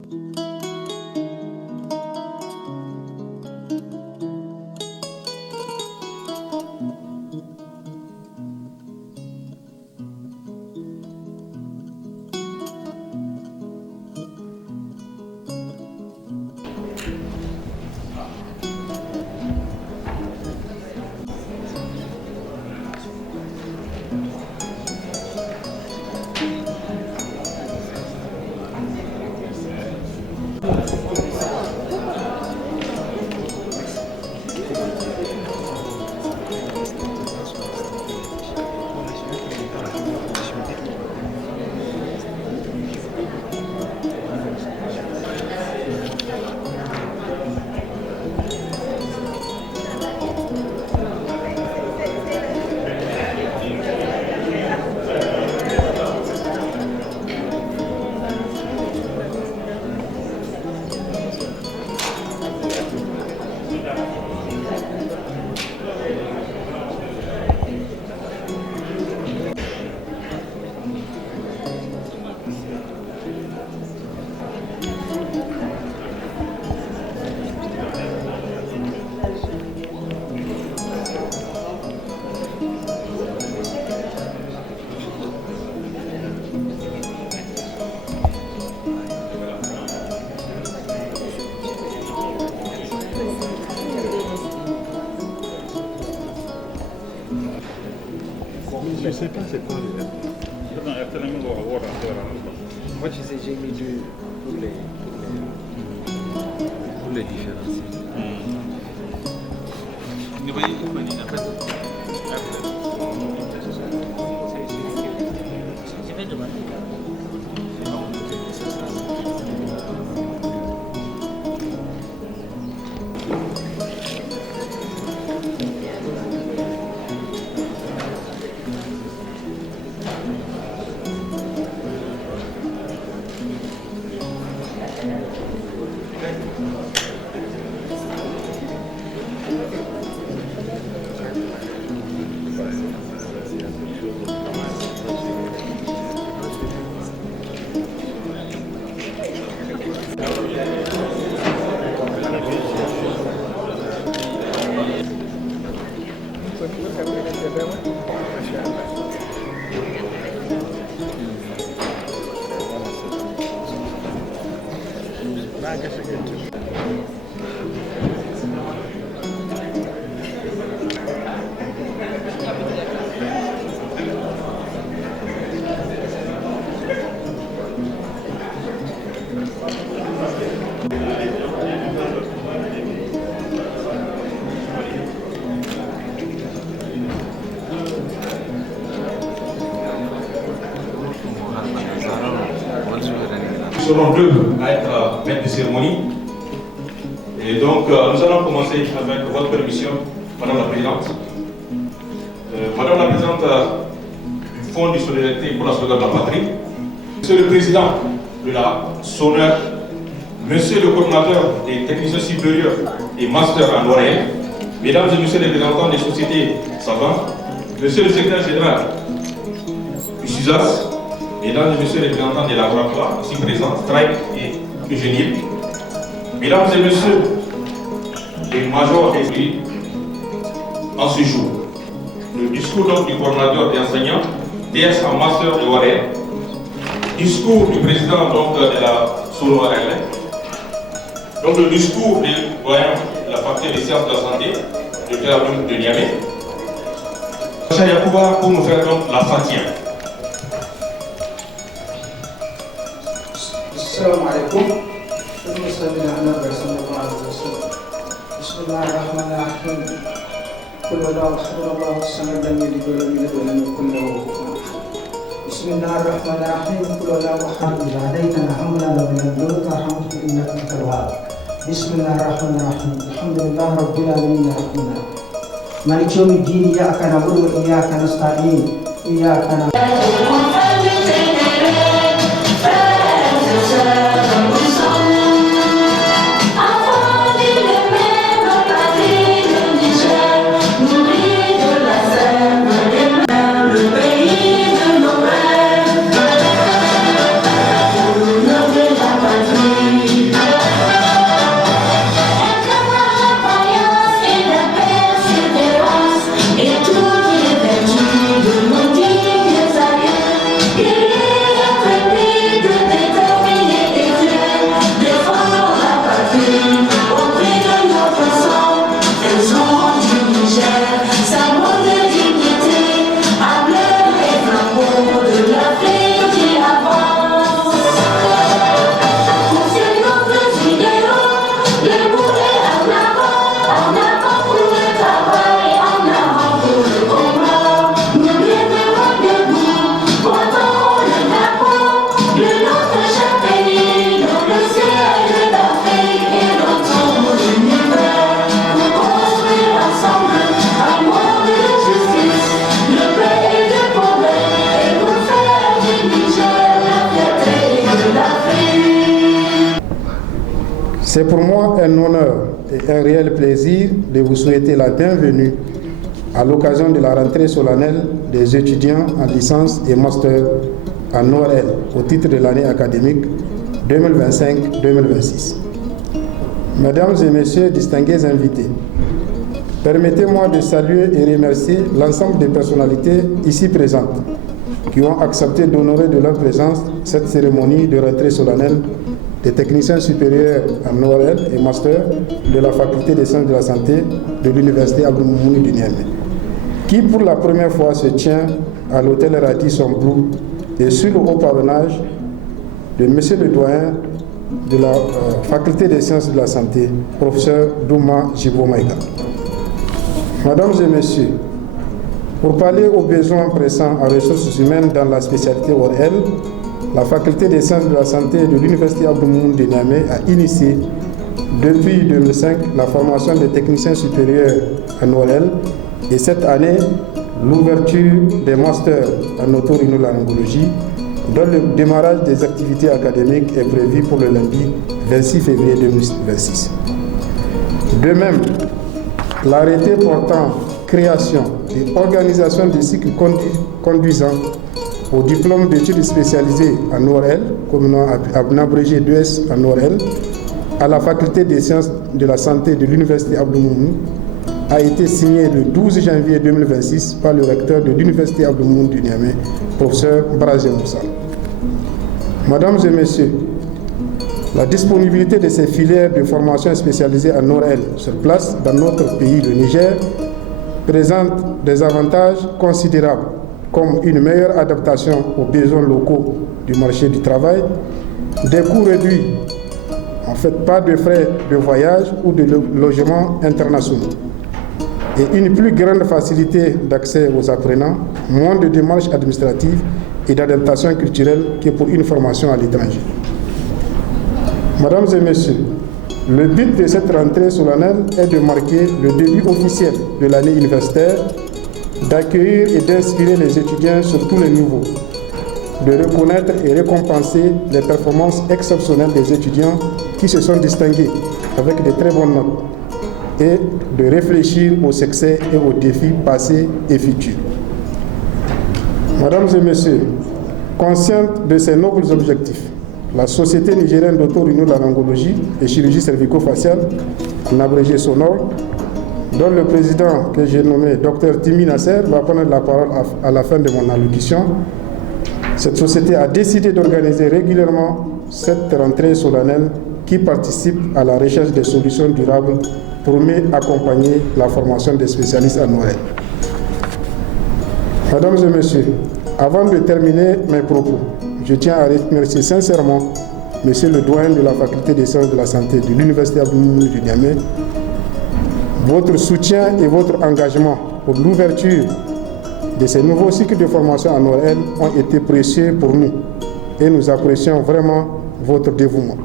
Je sais pas, c'est quoi les verres. Moi, tu sais, j'ai mis pour les différences. I guess I get to. Nous serons deux à être maîtres de cérémonie. Et donc, nous allons commencer avec votre permission, Madame la Présidente. Madame la Présidente du Fonds de solidarité pour la sauvegarde de la patrie, Monsieur le Président de la SONER, Monsieur le coordinateur des techniciens supérieurs et masters en Orient, Mesdames et Messieurs les représentants des sociétés savantes, Monsieur le secrétaire général du SUSAS, Mesdames et Messieurs les représentants des laboratoires, ici présents, Strike et Eugénie, Mesdames et Messieurs les majors des prix, en ce jour, le discours donc, du coordinateur des enseignants, TS en master de Warren, discours du président donc, de la Solo RL, donc le discours du doyen de la faculté des sciences de la santé, Dr Abdoul de Niamey, Sacha Yakouba pour nous faire donc la Fatia. السلام عليكم. بالنسبة لنا صلى الله عليه وسلم. بسم الله الرحمن الرحيم. قل الله أحد الله الصمد لم يلد ولم يولد ولم يكن له كفوا أحد. بسم الله الرحمن الرحيم. قل الله أحد. إذا هديتنا حملا وبنبلغك الحمد إنك أنت الوهاب. بسم الله الرحمن الرحيم. الحمد لله رب العالمين الرحمن الرحيم. مالك يوم الدين إياك نعبد وإياك نستعين. إياك نعبد Patrie. C'est pour moi un honneur et un réel plaisir de vous souhaiter la bienvenue à l'occasion de la rentrée solennelle des étudiants en licence et master en ORL au titre de l'année académique 2025-2026. Mesdames et messieurs, distingués invités, permettez-moi de saluer et remercier l'ensemble des personnalités ici présentes qui ont accepté d'honorer de leur présence cette cérémonie de rentrée solennelle des techniciens supérieurs en ORL et master de la faculté des sciences de la santé de l'université Abdou Moumouni du Niamey, qui pour la première fois se tient à l'hôtel Radisson Blu et sous le haut patronage de monsieur le doyen de la faculté des sciences de la santé, professeur Douma Djibo Maïga. Mesdames et messieurs, pour pallier aux besoins pressants en ressources humaines dans la spécialité ORL, la faculté des sciences de la santé de l'université Abdou Moumouni de Niamey a initié depuis 2005 la formation des techniciens supérieurs en ORL et cette année l'ouverture des masters en otorhinolaryngologie dont le démarrage des activités académiques est prévu pour le lundi 26 février 2026. De même, l'arrêté portant création et organisation des cycles conduisant au diplôme d'études spécialisées en ORL, communément abrégé 2S en ORL, à la faculté des sciences de la santé de l'université Abdou Moumouni, a été signé le 12 janvier 2026 par le recteur de l'université Abdou Moumouni du Niamey, professeur Brazé Moussa. Mesdames et messieurs, la disponibilité de ces filières de formation spécialisées en ORL sur place dans notre pays, le Niger, présente des avantages considérables comme une meilleure adaptation aux besoins locaux du marché du travail, des coûts réduits, en fait pas de frais de voyage ou de logement internationaux, et une plus grande facilité d'accès aux apprenants, moins de démarches administratives et d'adaptation culturelle que pour une formation à l'étranger. Mesdames et messieurs, le but de cette rentrée solennelle est de marquer le début officiel de l'année universitaire, d'accueillir et d'inspirer les étudiants sur tous les niveaux, de reconnaître et récompenser les performances exceptionnelles des étudiants qui se sont distingués avec de très bonnes notes et de réfléchir aux succès et aux défis passés et futurs. Mesdames et messieurs, consciente de ces nobles objectifs, la Société nigérienne d'autorinolaryngologie et chirurgie cervico-faciale, en abrégé SONOR, dont le président que j'ai nommé Dr Timi Nasser va prendre la parole à la fin de mon allocution. Cette société a décidé d'organiser régulièrement cette rentrée solennelle qui participe à la recherche des solutions durables pour mieux accompagner la formation des spécialistes en ORL. Mesdames et messieurs, avant de terminer mes propos, je tiens à remercier sincèrement monsieur le doyen de la faculté des sciences de la santé de l'université Abdou Moumouni du Niamey. Votre soutien et votre engagement pour l'ouverture de ces nouveaux cycles de formation en ORL ont été précieux pour nous et nous apprécions vraiment votre dévouement.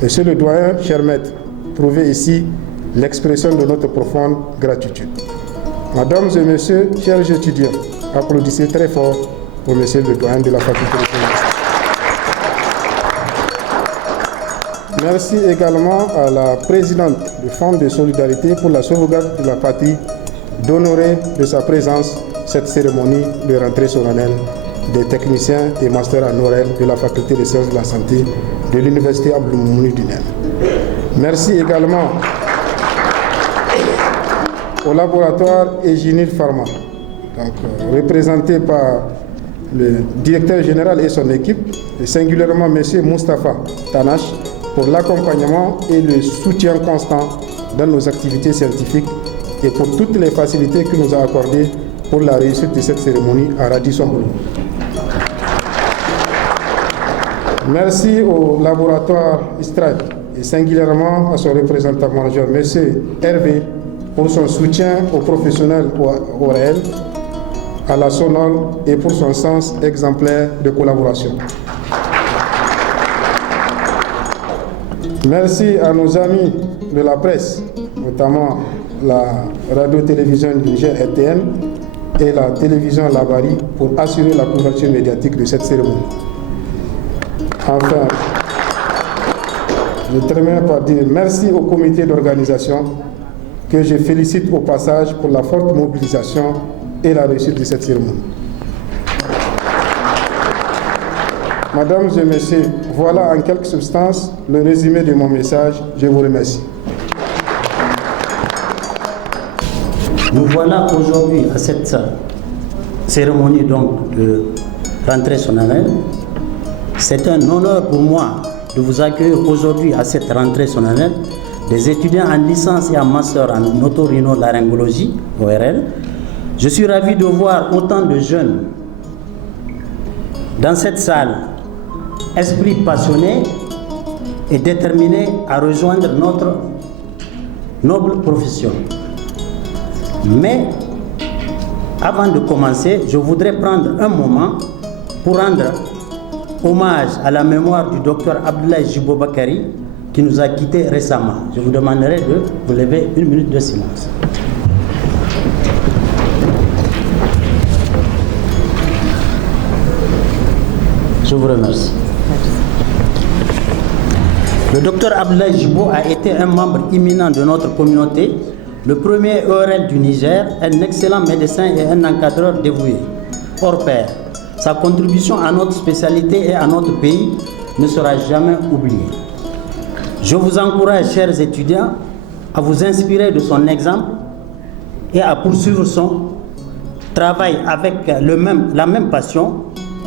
Monsieur le doyen, chers maîtres, trouvez ici l'expression de notre profonde gratitude. Mesdames et messieurs, chers étudiants, applaudissez très fort pour monsieur le doyen de la faculté de sciences. Merci également à la présidente du Fonds de solidarité pour la sauvegarde de la patrie d'honorer de sa présence cette cérémonie de rentrée solennelle des techniciens et masters en ORL de la faculté des sciences de la santé de l'université Abdou Moumouni du Niamey. Merci également au laboratoire Eginil Pharma, représenté par le directeur général et son équipe, et singulièrement M. Moustapha Tanache, pour l'accompagnement et le soutien constant dans nos activités scientifiques et pour toutes les facilités qu'il nous a accordées pour la réussite de cette cérémonie à Radisson Blu. Merci au laboratoire ISTRAD et singulièrement à son représentant majeur, M. Hervé, pour son soutien aux professionnels ORL, à la SONOL et pour son sens exemplaire de collaboration. Merci à nos amis de la presse, notamment la radio-télévision du Niger RTN et la télévision Labari pour assurer la couverture médiatique de cette cérémonie. Enfin, Je termine par dire merci au comité d'organisation que je félicite au passage pour la forte mobilisation et la réussite de cette cérémonie. Mesdames et messieurs, voilà en quelques substances le résumé de mon message. Je vous remercie. Nous voilà aujourd'hui à cette cérémonie donc de rentrée solennelle. C'est un honneur pour moi de vous accueillir aujourd'hui à cette rentrée solennelle des étudiants en licence et en master en otorhinolaryngologie, ORL. Je suis ravi de voir autant de jeunes dans cette salle, esprit passionné et déterminé à rejoindre notre noble profession. Mais avant de commencer, je voudrais prendre un moment pour rendre hommage à la mémoire du docteur Abdoulaye Djibo Bakary qui nous a quittés récemment. Je vous demanderai de vous lever 1 minute de silence. Je vous remercie. Le docteur Abdoulaye Djibo a été un membre éminent de notre communauté, le premier ORL du Niger, un excellent médecin et un encadreur dévoué, hors pair. Sa contribution à notre spécialité et à notre pays ne sera jamais oubliée. Je vous encourage, chers étudiants, à vous inspirer de son exemple et à poursuivre son travail avec la même passion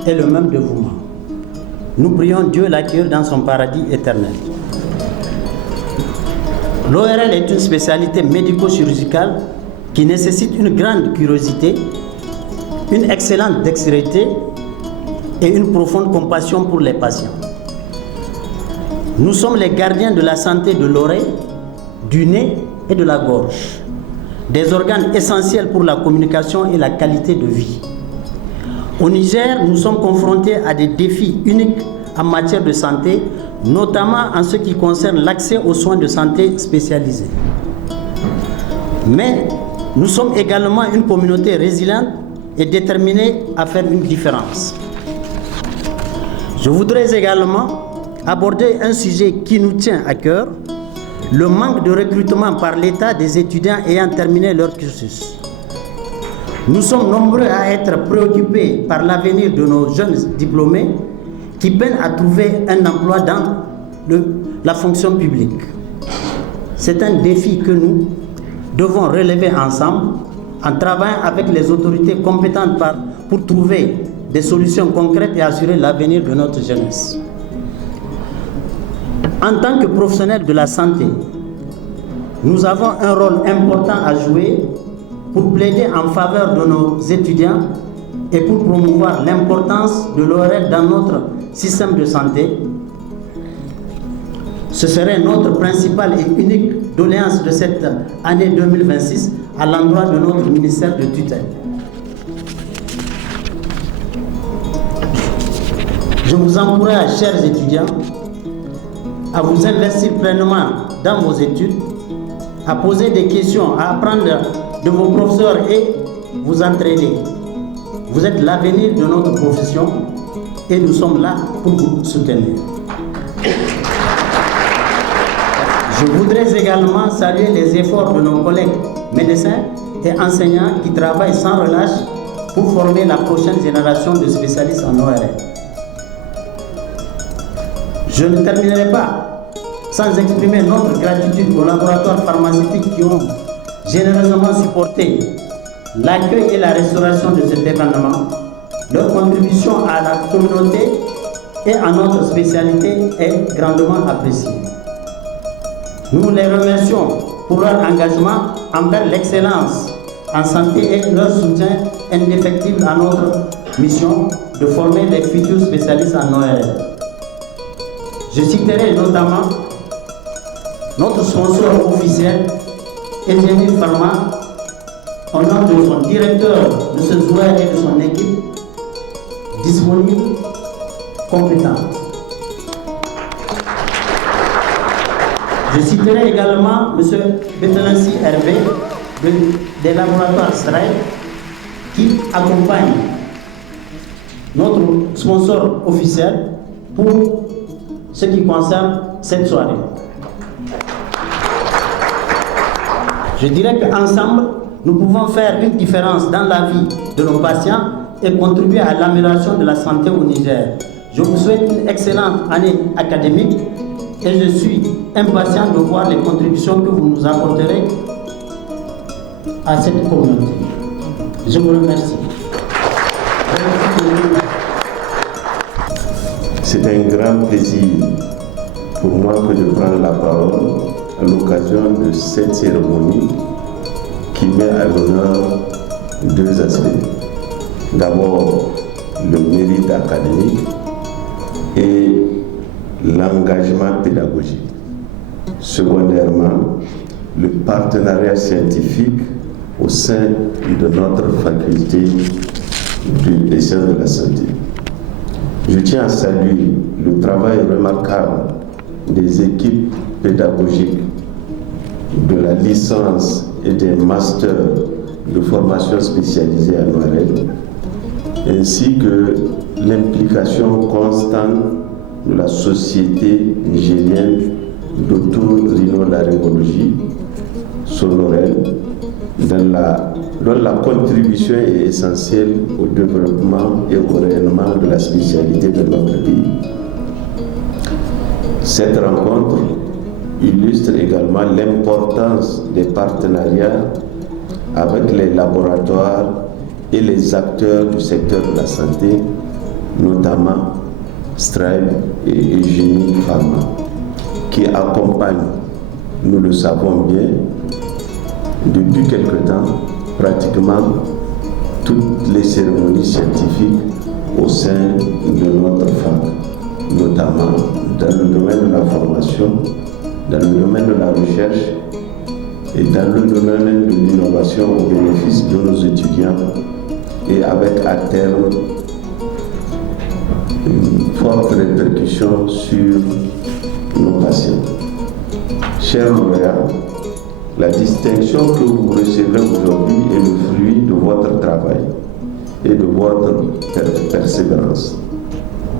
et le même dévouement. Nous prions Dieu l'accueillir dans son paradis éternel. L'ORL est une spécialité médico-chirurgicale qui nécessite une grande curiosité, une excellente dextérité et une profonde compassion pour les patients. Nous sommes les gardiens de la santé de l'oreille, du nez et de la gorge, des organes essentiels pour la communication et la qualité de vie. Au Niger, nous sommes confrontés à des défis uniques en matière de santé, notamment en ce qui concerne l'accès aux soins de santé spécialisés. Mais nous sommes également une communauté résiliente et déterminée à faire une différence. Je voudrais également aborder un sujet qui nous tient à cœur, le manque de recrutement par l'État des étudiants ayant terminé leur cursus. Nous sommes nombreux à être préoccupés par l'avenir de nos jeunes diplômés qui peinent à trouver un emploi dans la fonction publique. C'est un défi que nous devons relever ensemble en travaillant avec les autorités compétentes pour trouver des solutions concrètes et assurer l'avenir de notre jeunesse. En tant que professionnels de la santé, nous avons un rôle important à jouer pour plaider en faveur de nos étudiants et pour promouvoir l'importance de l'ORL dans notre système de santé. Ce serait notre principale et unique doléance de cette année 2026 à l'endroit de notre ministère de tutelle. Je vous encourage, chers étudiants, à vous investir pleinement dans vos études, à poser des questions, à apprendre de vos professeurs et vous entraîner. Vous êtes l'avenir de notre profession et nous sommes là pour vous soutenir. Je voudrais également saluer les efforts de nos collègues médecins et enseignants qui travaillent sans relâche pour former la prochaine génération de spécialistes en ORL. Je ne terminerai pas sans exprimer notre gratitude aux laboratoires pharmaceutiques qui ont généreusement supporté l'accueil et la restauration de cet événement. Leur contribution à la communauté et à notre spécialité est grandement appréciée. Nous les remercions pour leur engagement envers l'excellence en santé et leur soutien indéfectible à notre mission de former les futurs spécialistes en ORL. Je citerai notamment notre sponsor officiel, Ingénieur Pharma, au nom de son directeur, M. Zouer, et de son équipe, disponible, compétente. Je citerai également M. Betelansi Hervé des laboratoires SRAE qui accompagne notre sponsor officiel pour ce qui concerne cette soirée. Je dirais qu'ensemble, nous pouvons faire une différence dans la vie de nos patients et contribuer à l'amélioration de la santé au Niger. Je vous souhaite une excellente année académique et je suis impatient de voir les contributions que vous nous apporterez à cette communauté. Je vous remercie. C'est un grand plaisir pour moi que de prendre la parole à l'occasion de cette cérémonie qui met à l'honneur deux aspects. D'abord, le mérite académique et l'engagement pédagogique. Secondairement, le partenariat scientifique au sein de notre faculté des sciences de la santé. Je tiens à saluer le travail remarquable des équipes pédagogiques de la licence et des masters de formation spécialisée à Noirel, ainsi que l'implication constante de la Société nigérienne d'auto-rhinolaryngologie, Sonorel, dont la contribution est essentielle au développement et au rayonnement de la spécialité de notre pays. Cette rencontre illustre également l'importance des partenariats avec les laboratoires et les acteurs du secteur de la santé, notamment Strive et Eugénie Pharma, qui accompagnent, nous le savons bien, depuis quelque temps, pratiquement toutes les cérémonies scientifiques au sein de notre fac, notamment dans le domaine de la formation, dans le domaine de la recherche et dans le domaine de l'innovation au bénéfice de nos étudiants et avec à terme une forte répercussion sur nos patients. Chers lauréats, la distinction que vous recevez aujourd'hui est le fruit de votre travail et de votre persévérance.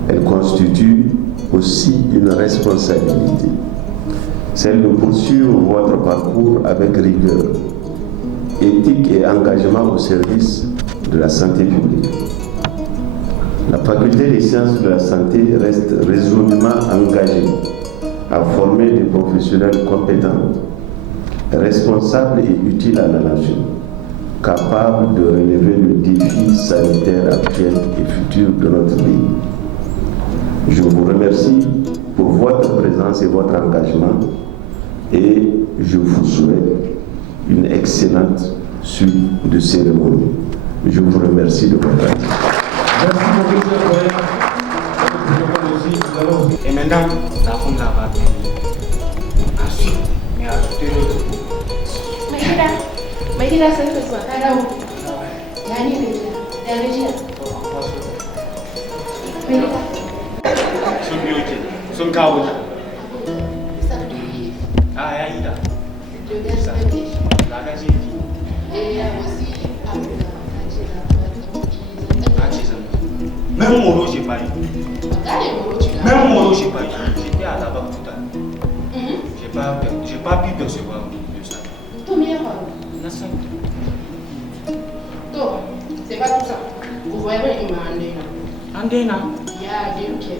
Elle constitue aussi une responsabilité, celle de poursuivre votre parcours avec rigueur, éthique et engagement au service de la santé publique. La faculté des sciences de la santé reste résolument engagée à former des professionnels compétents, responsables et utiles à la nation, capables de relever le défi sanitaire actuel et futur de notre pays. Je vous remercie pour votre présence et votre engagement et je vous souhaite une excellente suite de cérémonie. Je vous remercie de votre attention. Merci beaucoup, et maintenant, la femme là-bas. Ensuite, mais ajoutez l'autre. Mai gida sun fi zuwa ka dawo. Ya ne mai gida? Ya gajiya? Mai gida? Sun biyo ke, sun kawo ta. Ah, ya yi da. La gaji ne. Même Moro, j'ai pas eu. Même Moro, j'ai pas eu. J'étais à la banque tout à l'heure. J'ai pas pu percevoir de ça. Tout meilleur. Donc, c'est pas tout ça. Vous voyez, il m'a amené. Andena. Il y a des qui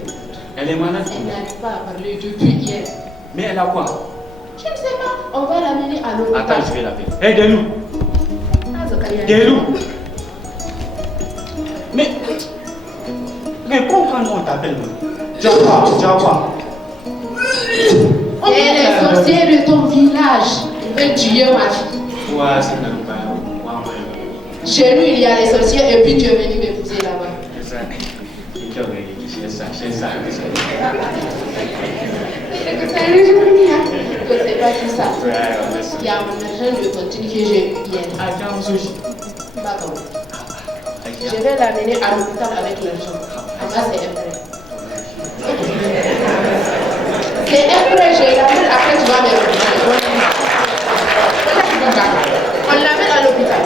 Elle est malade. Elle n'arrive pas à parler depuis hier. Mais elle a quoi? Je ne sais pas. On va l'amener à l'hôpital. Attends, je vais l'appeler. Hé, Delou. Delou. Mais pourquoi on t'appelle? Java. Et les sorciers de ton village veulent tuer ma fille. Ouais, c'est pas. Chez nous, il y a les sorciers et puis tu es venu m'épouser là-bas. C'est ça. C'est ça. C'est pas tout ça. Il y a mon argent de continue que j'ai eu hier. Je vais l'amener à l'hôpital avec l'argent. Ça, c'est un prêt. C'est un prêt, je l'amène après, tu vas me l'hôpital. On l'amène à l'hôpital.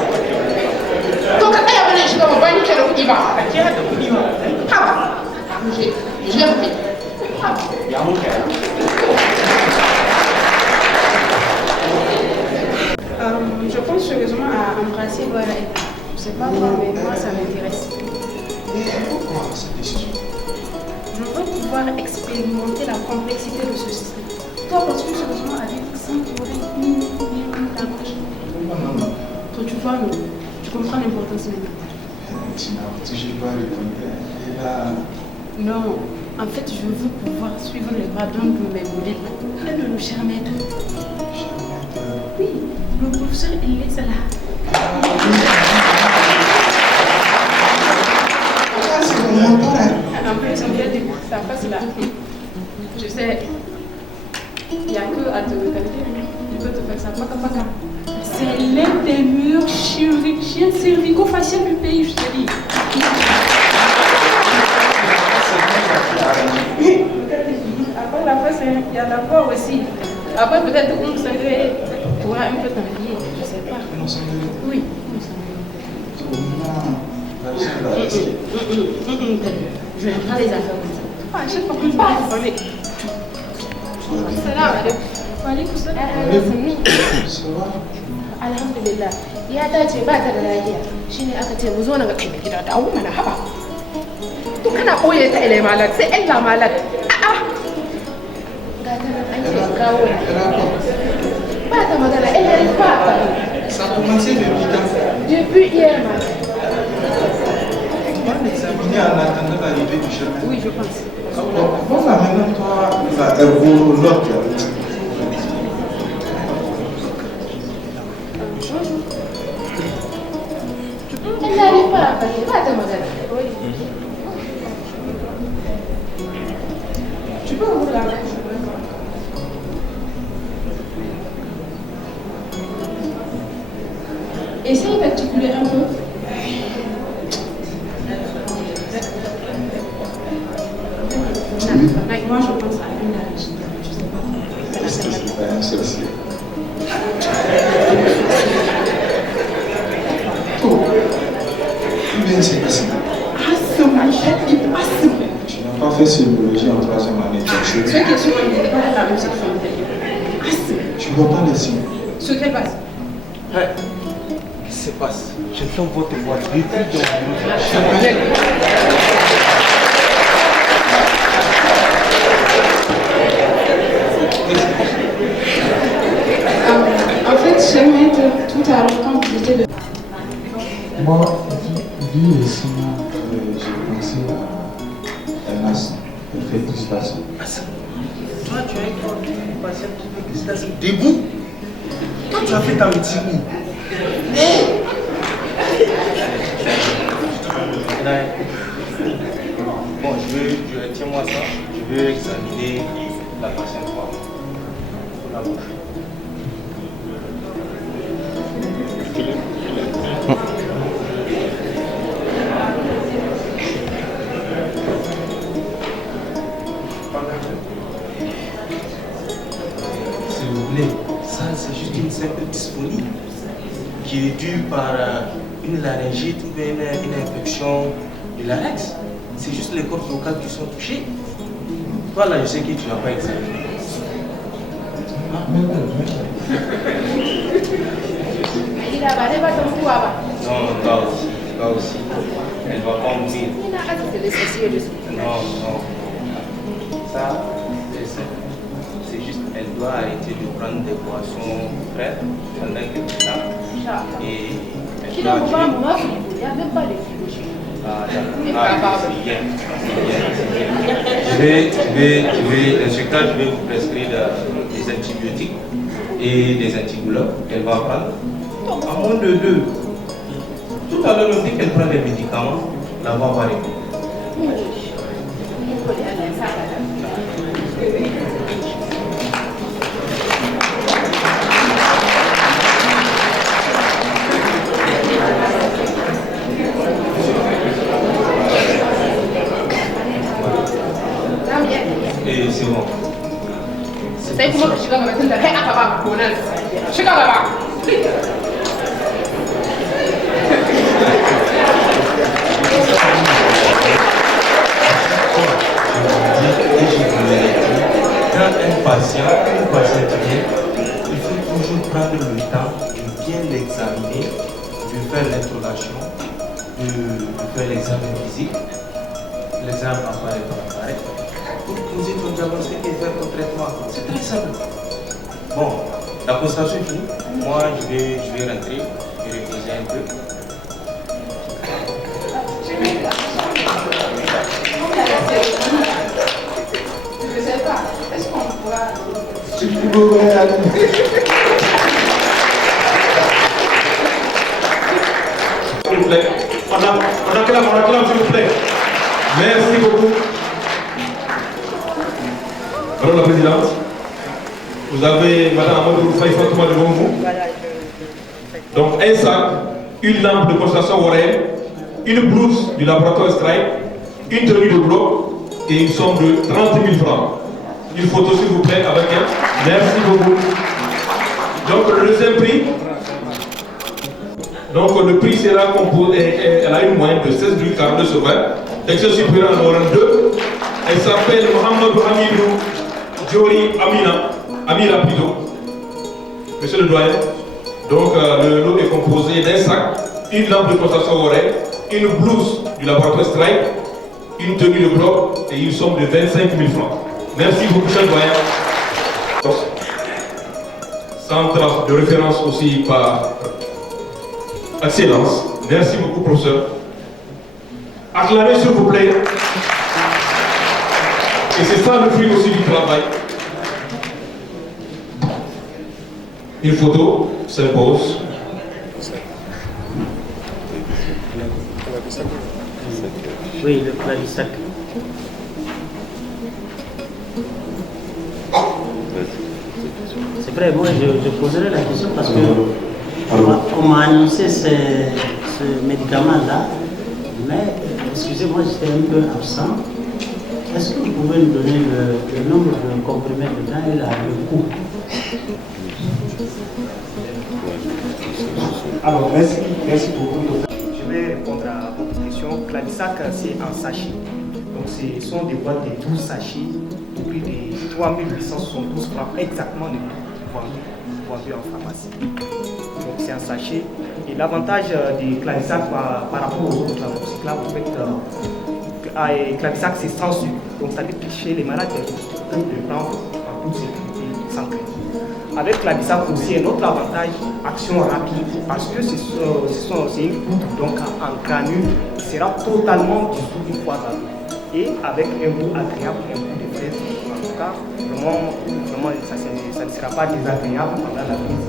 Donc, je vais me bannir que il va. Je vais vous dire. remplacer doit être là. Je sais pas toi, mais moi ça m'intéresse. Pourquoi cette décision? Je veux pouvoir expérimenter la complexité de ce système. Toi, parce que sérieusement, avec 5 tu aurais une approche. Non. Toi, tu vois, tu comprends l'importance de la Tu n'as toujours pas répondu. Et là... Non, en fait, je veux pouvoir suivre les pas d'un de mes modèles. Le cher maître. Oui, le professeur, il est là. C'est mon mentor. En plus, on vient de sa face là. Je sais, il n'y a que à te regarder, il peut te faire ça. Paka. C'est l'un des meilleurs chirurgiens cervico-faciaux du pays, je te dis. Après la face, il y a la voix aussi. Après, peut-être qu'on s'engrait pourra un peu t'envier, je ne sais pas. Oui, je vais prendre les affaires comme ça. Ah, je sais pas que je vais parler. Salam alaikum. Wa alaikum salam. Alhamdulillah. Ya dace ba ta da lafiya. Shine aka ce mu zo na ga kai gida da awu mana haba. To kana koye ta ilai malak sai illa malak. A'a. Ga ta nan an ce kawo ya. Ba ta magana illa ba ta. Ça a commencé depuis quand? Depuis hier matin. Tu vas l'examiner en attendant l'arrivée du chemin. Oui, je pense. Bon, là, maintenant, toi, l'autre. Elle n'arrive pas à parler, pas de magana. Oui. Tu peux ouvrir la main. Essaye d'articuler un peu. Moi, je pense à une allergie. Je sais pas. C'est aussi. Bien, c'est asthme. Asthme, asthme. Tu n'as pas fait sémiologie en 3e année. Ceux qui sont pas la même sexualité. Asthme. Tu vois pas les signes. Ce qu'elle passe. Qu'est-ce qui se passe? J'entends votre voix depuis dans le bureau. En fait, j'aimais tout à l'heure quand vous étiez de... Moi, vu les signes, j'ai pensé à un asthme, une fétichisation. Toi, tu as une patiente qui fait debout. Toi, tu as fait ta médecine. Bon, tiens-moi ça. Je vais examiner la patiente. La bouche. S'il vous plaît, ça c'est juste une simple dysphonie qui est due par une laryngite ou bien une infection du larynx. C'est juste les cordes vocales qui sont touchées. Toi là, je sais que tu n'as pas examiné. Non, pas aussi. Elle ne va pas mourir. Non. Ça, c'est juste, elle doit arrêter de prendre des boissons fraîches pendant quelques temps. Et elle doit Il n'y a même pas les filles. Dans ce cas, je vais vous prescrire des antibiotiques et des antidouleurs qu'elle va prendre. À moins de 2. Tout à l'heure, on dit qu'elle prend des médicaments, la voix va répondre. Et c'est bon. Sai kuma ka shiga gaba tunda kai aka ba gonan. Shiga gaba. Quand un patient vient, il faut toujours prendre le temps de bien l'examiner, faire l'introduction, de faire l'examen physique, l'examen appareil par appareil, pour nous étions diagnostiqués et faire un traitement. C'est très simple. Bon, la constatation est finie. Moi, je vais rentrer et reposer un peu. Je ne sais pas. Est-ce qu'on pourra... Tu pourrais aller. S'il vous plaît. On acclame, s'il vous plaît. Merci beaucoup. Madame la Présidente, vous avez Madame Amadou Faye Fatouma devant vous. Donc un sac, une lampe de constatation oreille, une blouse du laboratoire Strike, une tenue de bloc et une somme de 30 000 francs. Une photo s'il vous plaît avec elle. Merci beaucoup. Donc le deuxième prix. Donc le prix sera composé, elle a une moyenne de 16,42 sur 20. Section supérieure en orange 2. Elle s'appelle Mohamed Hamidou Diori Amira plutôt. Monsieur le doyen. Donc le lot est composé d'un sac, une lampe de constatation oreille, une blouse du laboratoire Strike, une tenue de bloc et une somme de 25 000 francs. Merci beaucoup, monsieur le doyen. Centre de référence aussi par excellence. Merci beaucoup, professeur. Acclamez s'il vous plaît. Et c'est ça le fruit aussi du travail. Une photo s'impose. Oui, le clavisac. C'est vrai, moi je poserai la question parce que on m'a annoncé ce médicament-là, mais excusez-moi, j'étais un peu absent. Est-ce que vous pouvez nous donner le nombre de comprimés dedans et le coût? Alors, merci beaucoup. Je vais répondre à votre question. Clavisac, c'est un sachet. Donc, ce sont des boîtes de 12 sachets au prix de 3872 francs exactement le prix vendu en pharmacie. Donc, c'est un sachet. Et l'avantage du Clavisac par rapport aux autres amoxiclaves, en fait, Clavisac, c'est sans sucre. Donc, ça dit que chez les malades, ils peuvent le prendre en toute sécurité, sans crainte. Avec Clavisac aussi, un autre avantage, action rapide, parce que c'est une poudre, donc en granule, qui sera totalement dissous une fois dans l'eau. Et avec un goût agréable, un goût de fraise. En tout cas, vraiment ça ne sera pas désagréable pendant la prise.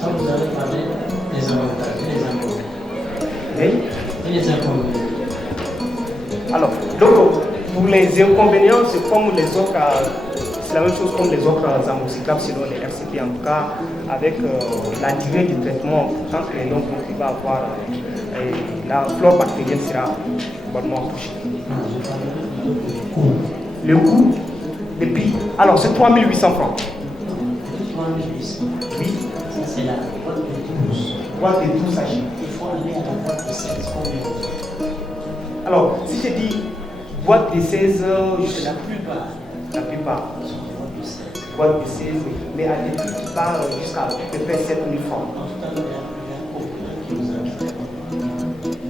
Ça, vous avez parlé des avantages et des inconvénients. Oui. Et les inconvénients. Alors, donc, pour les inconvénients, c'est comme les autres. C'est la même chose comme les autres amoxiclaves selon les RCP, en tout cas avec la durée du traitement, tant que l'homme va avoir la flore bactérienne sera bonnement touchée. Le coût, le prix, alors c'est 3800 francs. 3800. Oui. Ça c'est la boîte de 12. Boîte de 12 sachets. Il faut aller à la boîte de 16. Combien? Alors, si je dis boîte de 16, c'est la plupart. La plupart. Boîte de 16, mais à des prix qui partent jusqu'à peu près 7 000 francs.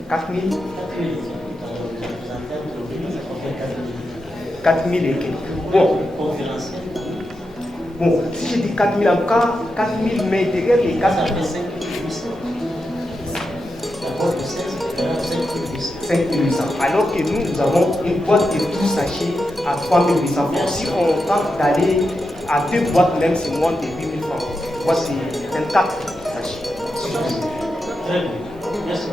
4 000 4 000 et quelques. Bon, si je dis 4 000 en cas, 4 000, mais derrière les 4 000, ça fait 5 800. La boîte de 16, c'est 5 800. Alors que nous avons une boîte de 12 sachets à 3 800 francs. Si on tente d'aller à 2 boîtes, même c'est moins de 8 000 francs. Boîte c'est 24 sachets. Très bien. Merci.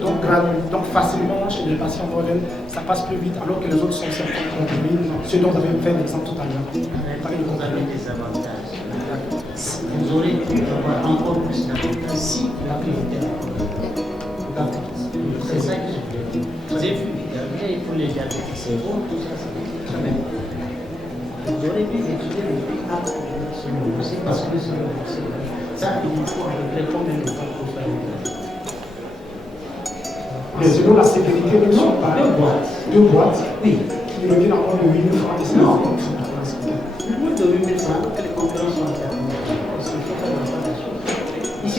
Donc facilement chez les patients modernes, ça passe plus vite alors que les autres sont certains comprimés, ce dont vous avez fait l'exemple tout à l'heure. Vous avez des avantages. Vous aurez pu avoir encore plus d'avantages si la prise était d'accord. C'est ça que j'ai vu. Pour les diabétiques, c'est bon, tout ça, c'est très bien. Vous aurez pu étudier le prix après ce dossier parce que c'est le dossier. Ça, il faut régler combien de temps pour faire le dossier. Mais selon la sécurité, nous sommes par 2 boîtes, oui, qui reviennent en moins de 8 000 francs. Non, moins de 8 000 francs, que les concurrents sont interdits. Il faut faire attention. Ici,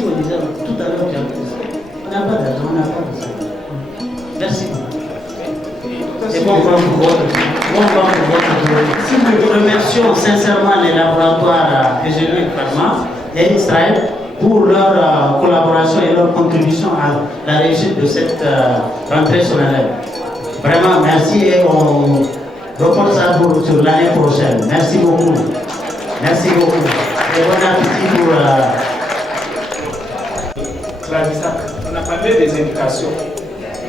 remercions sincèrement les laboratoires régionaux Pharma et Israël pour leur collaboration et leur contribution à la réussite de cette rentrée solennelle. Vraiment, merci et on reporte ça sur l'année prochaine. Merci beaucoup. Merci beaucoup. Et bon appétit pour... Clavisac, on a parlé des indications.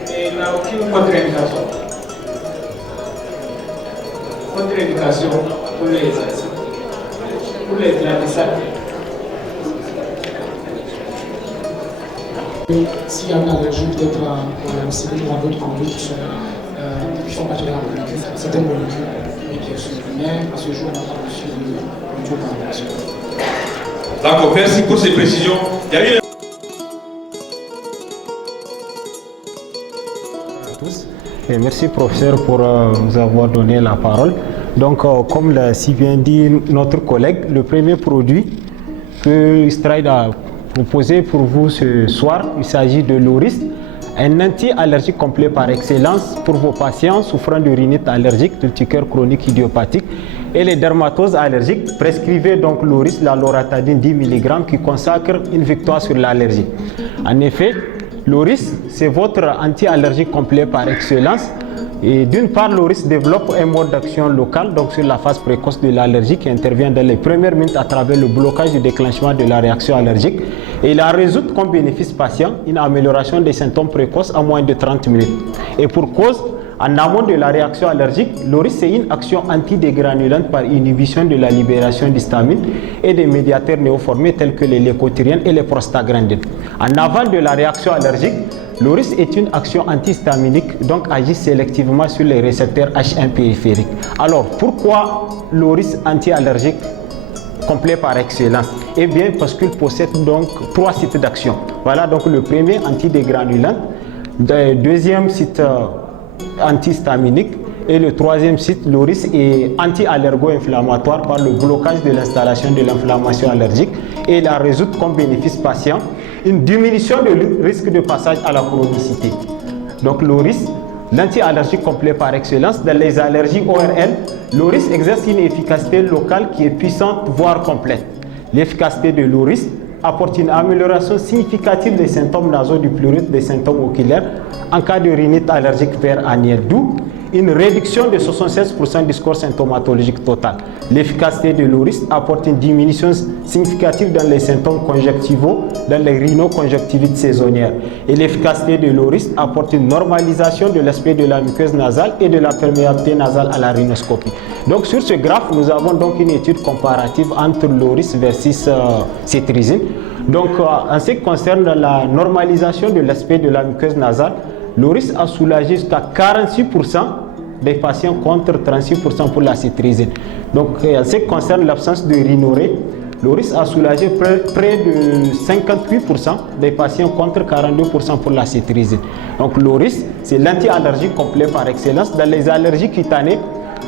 Et il n'y a aucune contre-indication. Contre-indication pour les Clavisac. S'il y a une allergie peut-être à la pénicilline ou à d'autres produits qui font partie de la molécule, certaines molécules, oui bien sûr. Mais à ce jour, on n'a pas reçu de retour par rapport à cela. D'accord, merci pour ces précisions. Il y a eu... Et merci professeur pour nous avoir donné la parole. Donc comme l'a si bien dit notre collègue, le premier produit que Stride a proposé pour vous ce soir, il s'agit de l'Oris, un anti-allergique complet par excellence pour vos patients souffrant de rhinite allergique, d'urticaire chronique idiopathique et les dermatoses allergiques. Prescrivez donc l'Oris, la loratadine 10 mg qui consacre une victoire sur l'allergie. En effet, l'Oris, c'est votre anti-allergique complet par excellence. Et d'une part, l'Oris développe un mode d'action local, donc sur la phase précoce de l'allergie qui intervient dans les premières minutes à travers le blocage du déclenchement de la réaction allergique. Et il a résout comme bénéfice patient une amélioration des symptômes précoces en moins de 30 minutes. Et pour cause, en amont de la réaction allergique, l'Oris c'est une action antidégranulante par inhibition de la libération d'histamine et des médiateurs néoformés tels que les leucotriènes et les prostaglandines. En aval de la réaction allergique, l'Oris est une action antihistaminique, donc agit sélectivement sur les récepteurs H1 périphériques. Alors, pourquoi l'Oris anti-allergique complet par excellence? Eh bien, parce qu'il possède donc 3 sites d'action. Voilà donc le premier antidégranulant, le deuxième site antihistaminique et le troisième site, l'Oris, est anti-allergo-inflammatoire par le blocage de l'installation de l'inflammation allergique et la résout comme bénéfice patient une diminution du risque de passage à la chronicité. Donc l'Oris, l'anti-allergique complet par excellence, dans les allergies ORL, l'Oris exerce une efficacité locale qui est puissante, voire complète. L'efficacité de l'Oris apporte une amélioration significative des symptômes nasaux du plurite, des symptômes oculaires, en cas de rhinite allergique vert annuelle, d'où une réduction de 76% du score symptomatologique total. L'efficacité de l'Oris apporte une diminution significative dans les symptômes conjonctivaux, dans les rhinoconjonctivites saisonnières. Et l'efficacité de l'Oris apporte une normalisation de l'aspect de la muqueuse nasale et de la perméabilité nasale à la rhinoscopie. Donc sur ce graphe, nous avons donc une étude comparative entre l'Oris versus cétrizine. Donc en ce qui concerne la normalisation de l'aspect de la muqueuse nasale, l'Oris a soulagé jusqu'à 46% des patients contre 36% pour la cétrizine. Donc en ce qui concerne l'absence de rhinorrhée, l'Oris a soulagé près de 58% des patients contre 42% pour la cétrizine. Donc l'Oris, c'est l'anti-allergie complet par excellence. Dans les allergies cutanées,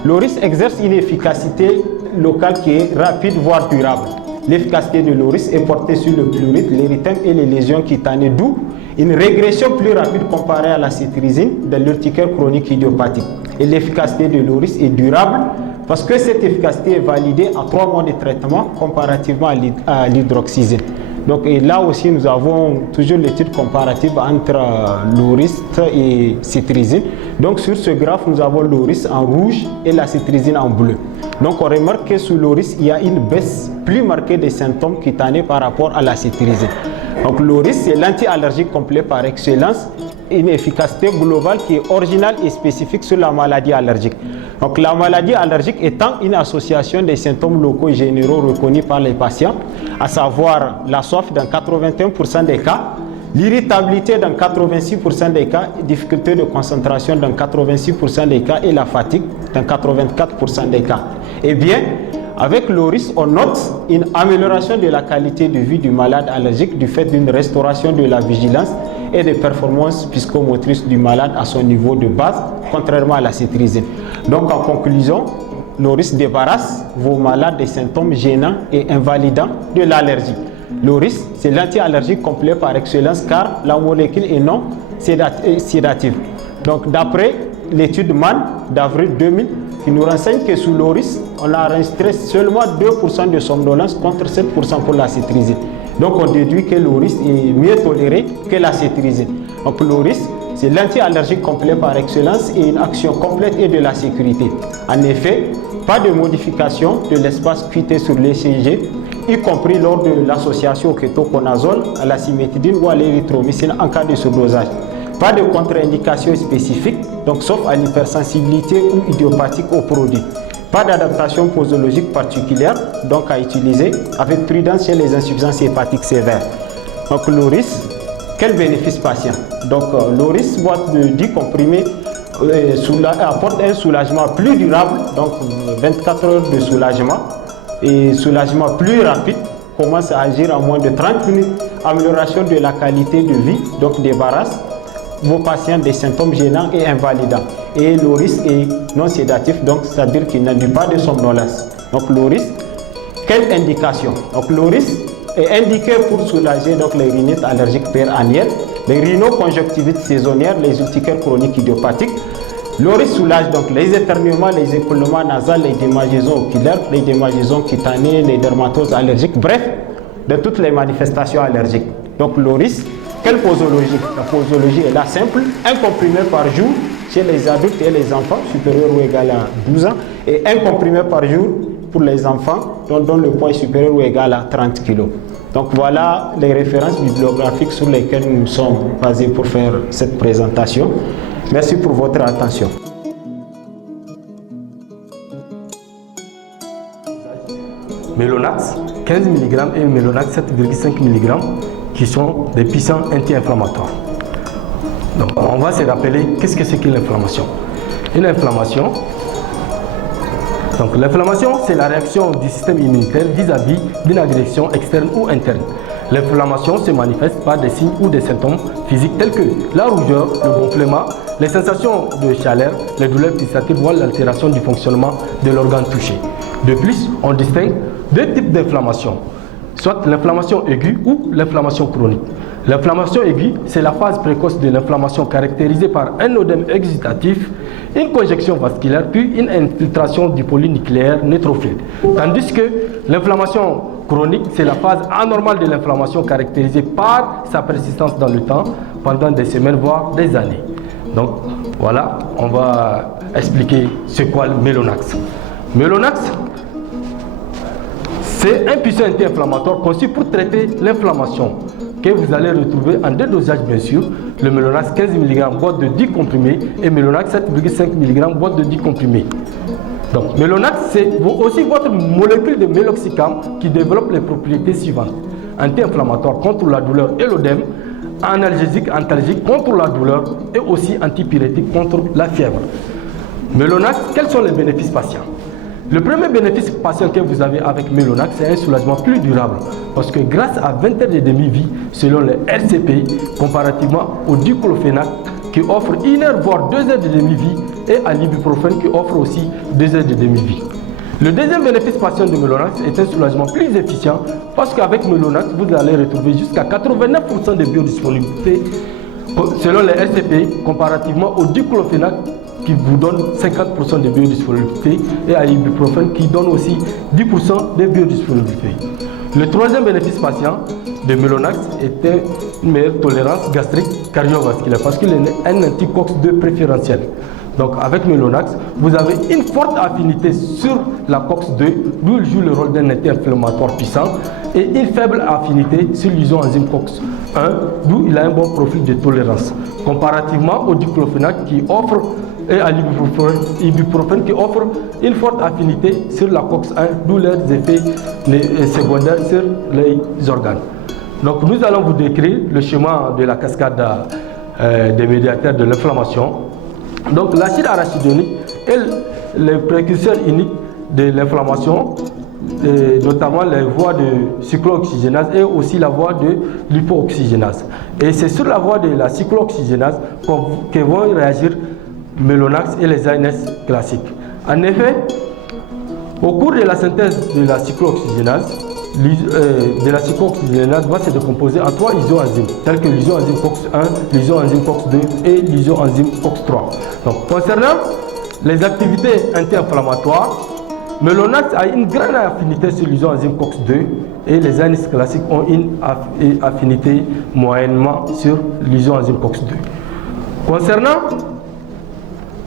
l'Oris exerce une efficacité locale qui est rapide, voire durable. L'efficacité de l'Oris est portée sur le plurite, l'érythème et les lésions cutanées, d'où une régression plus rapide comparée à la cétrizine de l'urticaire chronique idiopathique. Et l'efficacité de l'Oris est durable parce que cette efficacité est validée à 3 mois de traitement comparativement à l'hydroxyzine. Donc et là aussi nous avons toujours l'étude comparative entre l'Oris et cétrizine. Donc sur ce graphe nous avons l'Oris en rouge et la cétrizine en bleu. Donc on remarque que sous l'Oris il y a une baisse plus marquée des symptômes cutanés par rapport à la cétrizine. Donc l'Oris c'est l'anti-allergique complet par excellence, une efficacité globale qui est originale et spécifique sur la maladie allergique. Donc la maladie allergique étant une association des symptômes locaux et généraux reconnus par les patients, à savoir la soif dans 81% des cas, l'irritabilité dans 86% des cas, difficulté de concentration dans 86% des cas et la fatigue dans 84% des cas. Eh bien, avec l'Oris, on note une amélioration de la qualité de vie du malade allergique du fait d'une restauration de la vigilance et des performances psychomotrices du malade à son niveau de base, contrairement à la cétrizine. Donc en conclusion, l'Oris débarrasse vos malades des symptômes gênants et invalidants de l'allergie. L'Oris, c'est l'anti-allergique complet par excellence car la molécule est non sédative. Donc d'après l'étude MAN d'avril 2000 qui nous renseigne que sous l'ORIS, on a enregistré seulement 2% de somnolence contre 7% pour la cétrizine. Donc on déduit que l'ORIS est mieux toléré que la cétrizine. Donc l'ORIS, c'est l'anti-allergique complet par excellence et une action complète et de la sécurité. En effet, pas de modification de l'espace cuité sur l'ECG, y compris lors de l'association au kétoconazole, à la cimétidine ou à l'érythromycine en cas de surdosage. Pas de contre-indication spécifique, donc sauf à l'hypersensibilité ou idiopathique au produit. Pas d'adaptation posologique particulière, donc à utiliser avec prudence chez les insuffisances hépatiques sévères. Donc l'ORIS, quel bénéfice patient? Donc l'ORIS, boîte de 10 comprimés, apporte un soulagement plus durable, donc 24 heures de soulagement, et soulagement plus rapide, commence à agir en moins de 30 minutes, amélioration de la qualité de vie, donc débarrasse vos patients des symptômes gênants et invalidants. Et l'ORIS est non sédatif, donc c'est-à-dire qu'il n'induit pas de somnolence. Donc l'ORIS, quelle indication? Donc l'ORIS est indiqué pour soulager donc, les rhinites allergiques pérannuelles, les rhinoconjonctivites saisonnières, les urticaires chroniques idiopathiques. L'ORIS soulage donc les éternuements, les écoulements nasales, les démangeaisons oculaires, les démangeaisons cutanées, les dermatoses allergiques, bref, de toutes les manifestations allergiques. Donc l'ORIS, quelle posologie? La posologie est là simple, un comprimé par jour chez les adultes et les enfants supérieurs ou égal à 12 ans et un comprimé par jour pour les enfants dont le poids est supérieur ou égal à 30 kg. Donc voilà les références bibliographiques sur lesquelles nous sommes basés pour faire cette présentation. Merci pour votre attention. Mélonax 15 mg et Mélonax 7,5 mg qui sont des puissants anti-inflammatoires. Donc on va se rappeler qu'est-ce que c'est que l'inflammation. Une inflammation, donc l'inflammation c'est la réaction du système immunitaire vis-à-vis d'une agression externe ou interne. L'inflammation se manifeste par des signes ou des symptômes physiques tels que la rougeur, le gonflement, les sensations de chaleur, les douleurs pulsatives, voire l'altération du fonctionnement de l'organe touché. De plus, on distingue deux types d'inflammation, soit l'inflammation aiguë ou l'inflammation chronique. L'inflammation aiguë, c'est la phase précoce de l'inflammation caractérisée par un œdème exudatif, une conjection vasculaire, puis une infiltration du polynucléaire neutrophile. Tandis que l'inflammation chronique, c'est la phase anormale de l'inflammation caractérisée par sa persistance dans le temps pendant des semaines, voire des années. Donc voilà, on va expliquer c'est quoi le Mélonax. Mélonax, c'est un puissant anti-inflammatoire conçu pour traiter l'inflammation que vous allez retrouver en deux dosages bien sûr. Le Mélonax 15 mg boîte de 10 comprimés et Mélonax 7,5 mg boîte de 10 comprimés. Donc Mélonax c'est aussi votre molécule de méloxicam qui développe les propriétés suivantes. Anti-inflammatoire contre la douleur et l'œdème, analgésique, antalgique contre la douleur et aussi antipyrétique contre la fièvre. Mélonax, quels sont les bénéfices patients? Le premier bénéfice patient que vous avez avec Mélonax, c'est un soulagement plus durable parce que grâce à 20 heures de demi-vie, selon les RCP, comparativement au diclofénac qui offre 1 heure voire 2 heures de demi-vie et à l'ibuprofène qui offre aussi 2 heures de demi-vie. Le deuxième bénéfice patient de Mélonax est un soulagement plus efficient parce qu'avec Mélonax, vous allez retrouver jusqu'à 89% de biodisponibilité selon les RCP comparativement au diclofénac qui vous donne 50% de biodisponibilité et à l'ibuprofène qui donne aussi 10% de biodisponibilité. Le troisième bénéfice patient de Mélonax était une meilleure tolérance gastrique cardiovasculaire parce qu'il est un anti-COX-2 préférentiel. Donc avec Mélonax, vous avez une forte affinité sur la COX-2, d'où il joue le rôle d'un anti-inflammatoire puissant, et une faible affinité sur l'isoenzyme COX-1, d'où il a un bon profil de tolérance. Comparativement au diclofénac qui offre et à l'ibuprofène qui offre une forte affinité sur la COX-1, d'où leurs effets secondaires sur les organes. Donc nous allons vous décrire le schéma de la cascade des médiateurs de l'inflammation. Donc l'acide arachidonique est le précurseur unique de l'inflammation, notamment les voies de cyclooxygénase et aussi la voie de l'hypooxygénase. Et c'est sur la voie de la cyclooxygénase que vont réagir Mélonax et les ANS classiques. En effet, au cours de la synthèse de la cyclooxygénase, de l'acétylenate va se décomposer en 3 isoenzymes, tels que l'isoenzyme COX-1, l'isoenzyme COX-2 et l'isoenzyme COX-3. Donc, concernant les activités anti-inflammatoires, Melonax a une grande affinité sur l'isoenzyme COX-2 et les anis classiques ont une affinité moyennement sur l'isoenzyme COX-2.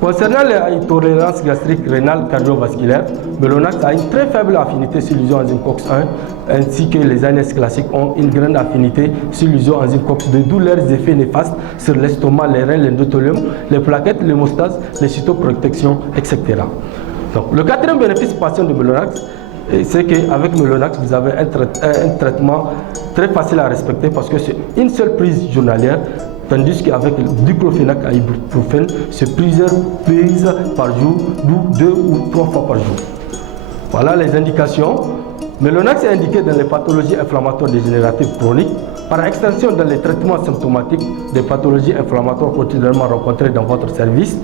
Concernant les intolérances gastriques rénales cardiovasculaires, Melonax a une très faible affinité sur l'isoenzyme COX-1 ainsi que les anis classiques ont une grande affinité sur l'isoenzyme COX-2, d'où leurs effets néfastes sur l'estomac, les reins, l'endothélium, les plaquettes, l'hémostase, les cytoprotections, etc. Donc, le quatrième bénéfice patient de Melonax, c'est qu'avec Melonax, vous avez un traitement très facile à respecter parce que c'est une seule prise journalière, tandis qu'avec le diclofénac à ibuprofène, c'est plusieurs prises par jour, d'où 2 ou 3 fois par jour. Voilà les indications. Melonax est indiqué dans les pathologies inflammatoires dégénératives chroniques, par extension dans les traitements symptomatiques des pathologies inflammatoires quotidiennement rencontrées dans votre service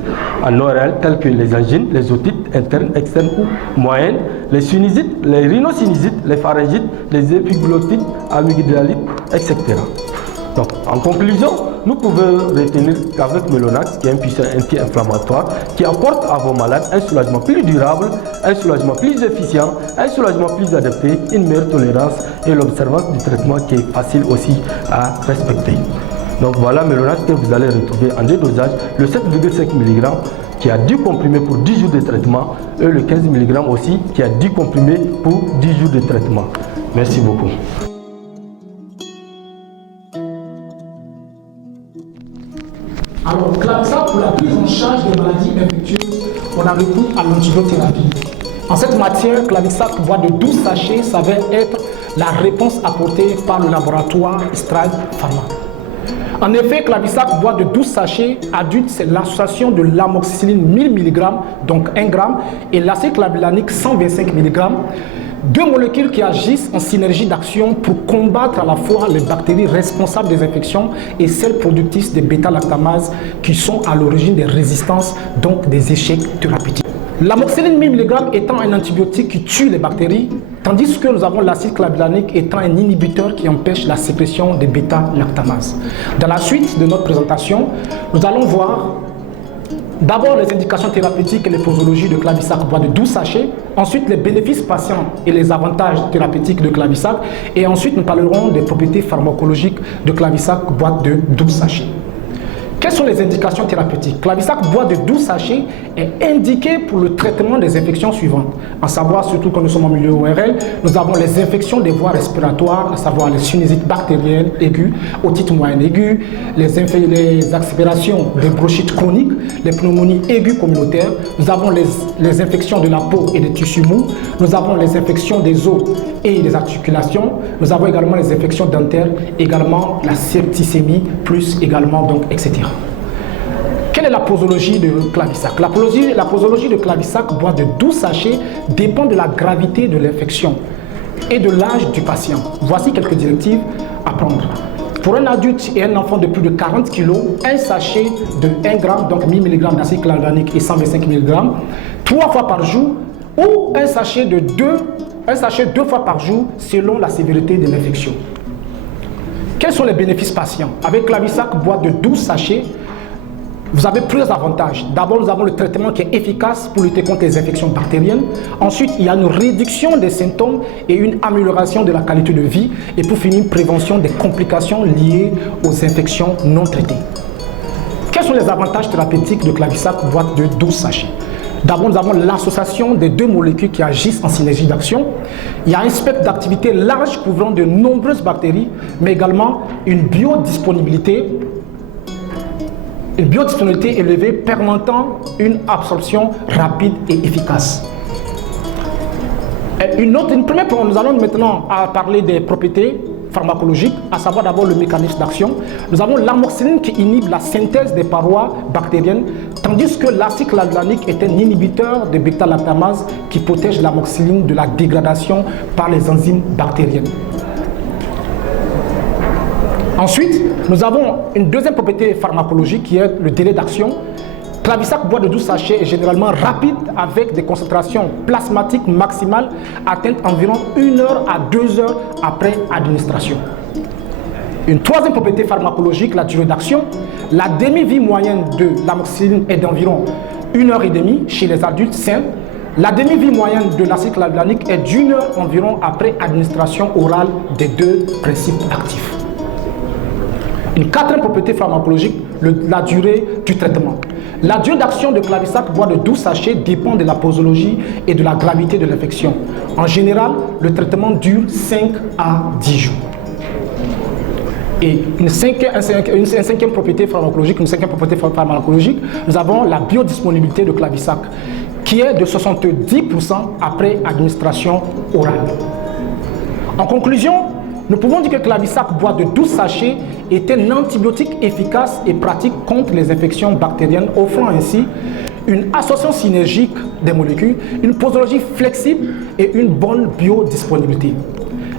en ORL, telles que les angines, les otites internes, externes ou moyennes, les sinusites, les rhinosinusites, les pharyngites, les épiglottites, amygdalites, etc. Donc, en conclusion, nous pouvons retenir qu'avec Melonax, qui est un puissant anti-inflammatoire, qui apporte à vos malades un soulagement plus durable, un soulagement plus efficient, un soulagement plus adapté, une meilleure tolérance et l'observance du traitement qui est facile aussi à respecter. Donc voilà Melonax que vous allez retrouver en 2 dosages, le 7,5 mg qui a 10 comprimés pour 10 jours de traitement et le 15 mg aussi qui a 10 comprimés pour 10 jours de traitement. Merci beaucoup. Alors, Clavisa, pour la prise en charge des maladies infectieuses, on a recours à l'antibiothérapie. En cette matière, Clavisac boîte de 12 sachets s'avère être la réponse apportée par le laboratoire Stride Pharma. En effet, Clavisac boîte de 12 sachets adulte, c'est l'association de l'amoxicilline 1000 mg, donc 1 g, et l'acéclavulanique 125 mg. 2 molécules qui agissent en synergie d'action pour combattre à la fois les bactéries responsables des infections et celles productrices des bêta-lactamases qui sont à l'origine des résistances, donc des échecs thérapeutiques. L'amoxicilline 1000 mg étant un antibiotique qui tue les bactéries, tandis que nous avons l'acide clavulanique étant un inhibiteur qui empêche la sécrétion des bêta-lactamases. Dans la suite de notre présentation, nous allons voir d'abord les indications thérapeutiques et les posologies de Clavisac boîte de 12 sachets, ensuite les bénéfices patients et les avantages thérapeutiques de Clavisac, et ensuite nous parlerons des propriétés pharmacologiques de Clavisac boîte de 12 sachets. Quelles sont les indications thérapeutiques? Clavisac boîte de 12 sachets est indiqué pour le traitement des infections suivantes, à savoir, surtout quand nous sommes en milieu ORL, nous avons les infections des voies respiratoires, à savoir les sinusites bactériennes aiguës, otite moyenne aiguë, les aspirations des bronchites chroniques, les pneumonies aiguës communautaires, nous avons les infections de la peau et des tissus mous, nous avons les infections des os et des articulations, nous avons également les infections dentaires, également la septicémie, plus également donc etc. Quelle est la posologie de Clavisac? La posologie de Clavisac boîte de 12 sachets dépend de la gravité de l'infection et de l'âge du patient. Voici quelques directives à prendre. Pour un adulte et un enfant de plus de 40 kg, un sachet de 1 g, donc 1000 mg d'acide clavulanique et 125 mg, 3 fois par jour, ou un sachet 2 fois par jour selon la sévérité de l'infection. Quels sont les bénéfices patients? Avec Clavisac boîte de 12 sachets, vous avez plusieurs avantages. D'abord, nous avons le traitement qui est efficace pour lutter contre les infections bactériennes. Ensuite, il y a une réduction des symptômes et une amélioration de la qualité de vie. Et pour finir, une prévention des complications liées aux infections non traitées. Quels sont les avantages thérapeutiques de Clavisac boîte de 12 sachets? D'abord, nous avons l'association des 2 molécules qui agissent en synergie d'action. Il y a un spectre d'activité large couvrant de nombreuses bactéries, mais également une biodisponibilité élevée permettant une absorption rapide et efficace. Nous allons maintenant parler des propriétés pharmacologiques, à savoir d'abord le mécanisme d'action. Nous avons l'amoxicilline qui inhibe la synthèse des parois bactériennes, tandis que l'acide clavulanique est un inhibiteur de bêta-lactamase qui protège l'amoxicilline de la dégradation par les enzymes bactériennes. Ensuite, nous avons une deuxième propriété pharmacologique qui est le délai d'action. Clavisac boîte de 12 sachets est généralement rapide avec des concentrations plasmatiques maximales atteintes environ 1 heure à 2 heures après administration. Une troisième propriété pharmacologique, la durée d'action. La demi-vie moyenne de l'amoxicilline est d'environ 1 heure et demie chez les adultes sains. La demi-vie moyenne de l'acide clavulanique est d'1 heure environ après administration orale des deux principes actifs. Une quatrième propriété pharmacologique, la durée du traitement. La durée d'action de Clavisac boîte de 12 sachets dépend de la posologie et de la gravité de l'infection. En général, le traitement dure 5 à 10 jours. Et une cinquième propriété pharmacologique, nous avons la biodisponibilité de Clavisac, qui est de 70% après administration orale. En conclusion, nous pouvons dire que Clavisac boîte de 12 sachets est un antibiotique efficace et pratique contre les infections bactériennes, offrant ainsi une association synergique des molécules, une posologie flexible et une bonne biodisponibilité.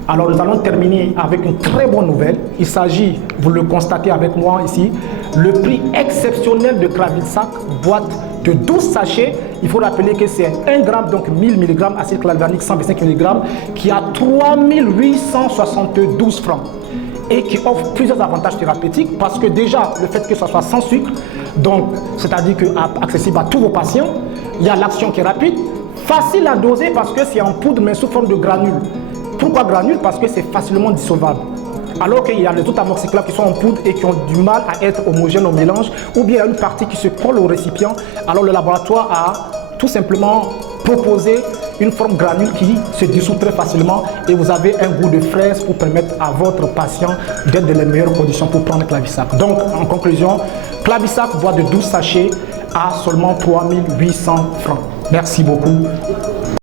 Alors nous allons terminer avec une très bonne nouvelle. Il s'agit, vous le constatez avec moi ici, le prix exceptionnel de Clavisac boîte de 12 sachets. Il faut rappeler que c'est 1 gramme, donc 1000 mg acide clavulanique 125 mg, qui a 3872 francs et qui offre plusieurs avantages thérapeutiques parce que déjà le fait que ce soit sans sucre, donc c'est-à-dire que accessible à tous vos patients, il y a l'action qui est rapide, facile à doser parce que c'est en poudre mais sous forme de granules. Pourquoi granules? Parce que c'est facilement dissolvable. Alors qu'il y a les autres amoxiclaves qui sont en poudre et qui ont du mal à être homogènes au mélange, ou bien une partie qui se colle au récipient. Alors le laboratoire a tout simplement proposé une forme granule qui se dissout très facilement et vous avez un goût de fraise pour permettre à votre patient d'être dans les meilleures conditions pour prendre Clavisac. Donc en conclusion, Clavisac boîte de 12 sachets à seulement 3800 francs. Merci beaucoup.